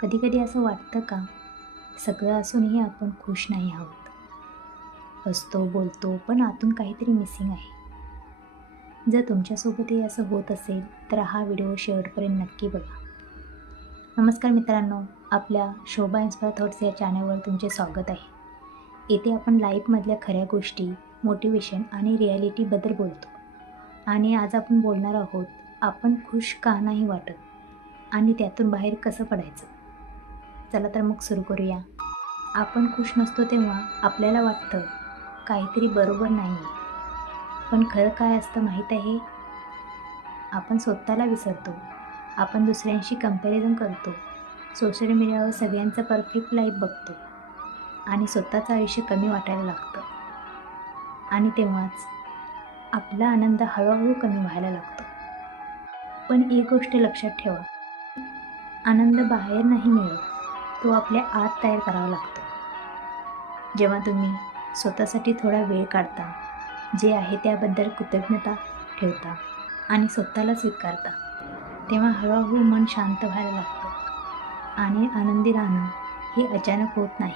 कधीकधी असं वाटतं का, सगळं असूनही आपण खुश नाही आहोत. हसतो, बोलतो, पण आतून काहीतरी मिसिंग आहे. जर तुमच्यासोबतही असं होत असेल, तर हा व्हिडिओ शेवटपर्यंत नक्की बघा. नमस्कार मित्रांनो, आपल्या शोभा इन्स्पायर थॉट्स या चॅनलवर तुमचे स्वागत आहे. येथे आपण लाईफमधल्या खऱ्या गोष्टी, मोटिवेशन आणि रिॲलिटीबद्दल बोलतो. आणि आज आपण बोलणार आहोत, आपण खुश का नाही वाटत आणि त्यातून बाहेर कसं पडायचं. चला तर मग सुरू करूया. आपण खुश नसतो तेव्हा आपल्याला वाटतं काहीतरी बरोबर नाही आहे. पण खरं काय असतं माहीत आहे? आपण स्वतःला विसरतो. आपण दुसऱ्यांशी कंपॅरिझन करतो. सोशल मीडियावर सगळ्यांचं परफेक्ट लाईफ बघतो आणि स्वतःचं आयुष्य कमी वाटायला लागतं. आणि तेव्हाच आपला आनंद हळूहळू कमी व्हायला लागतो. पण एक गोष्ट लक्षात ठेवा, आनंद बाहेर नाही मिळत, तो आपल्या आत तयार करावा लागतो. जेव्हा तुम्ही स्वतःसाठी थोडा वेळ काढता, जे आहे त्याबद्दल कृतज्ञता ठेवता आणि स्वतःला स्वीकारता, तेव्हा हळूहळू मन शांत व्हायला लागतं. आणि आनंदी राहणं हे अचानक होत नाही,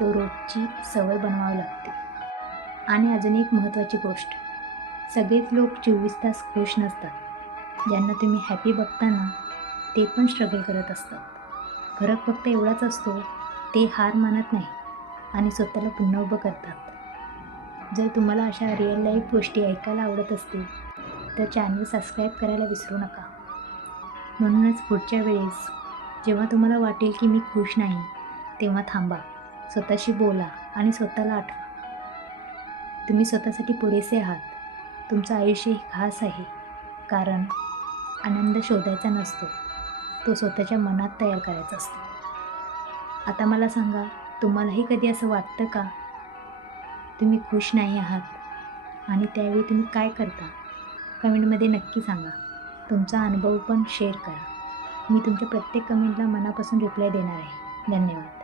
तो रोजची सवय बनवावी लागते. आणि अजून एक महत्त्वाची गोष्ट, सगळेच लोक 24 तास खुश नसतात. ज्यांना तुम्ही हॅपी बघता ना, ते पण स्ट्रगल करत असतात. फरक फक्त एवढाच असतो, ते हार मानत नाही आणि स्वतःला पुन्हा उभं करतात. जर तुम्हाला अशा रिअल लाईफ गोष्टी ऐकायला आवडत असतील, तर चॅनल सबस्क्राईब करायला विसरू नका. म्हणूनच पुढच्या वेळेस जेव्हा तुम्हाला वाटेल की मी खुश नाही, तेव्हा थांबा, स्वतःशी बोला आणि स्वतःला आठवा, तुम्ही स्वतःसाठी पुरेसे आहात. तुमचं आयुष्य हे खास आहे, कारण आनंद शोधायचा नसतो, तो स्वतःच्या मनात तयार करायचा असतो. आता मला सांगा, तुम्हालाही कधी असं वाटतं का, तुम्ही खुश नाही आहात आणि त्यावेळी तुम्ही काय करता? कमेंटमध्ये नक्की सांगा. तुमचा अनुभव पण शेअर करा. मी तुमच्या प्रत्येक कमेंटला मनापासून रिप्लाय देणार आहे. धन्यवाद.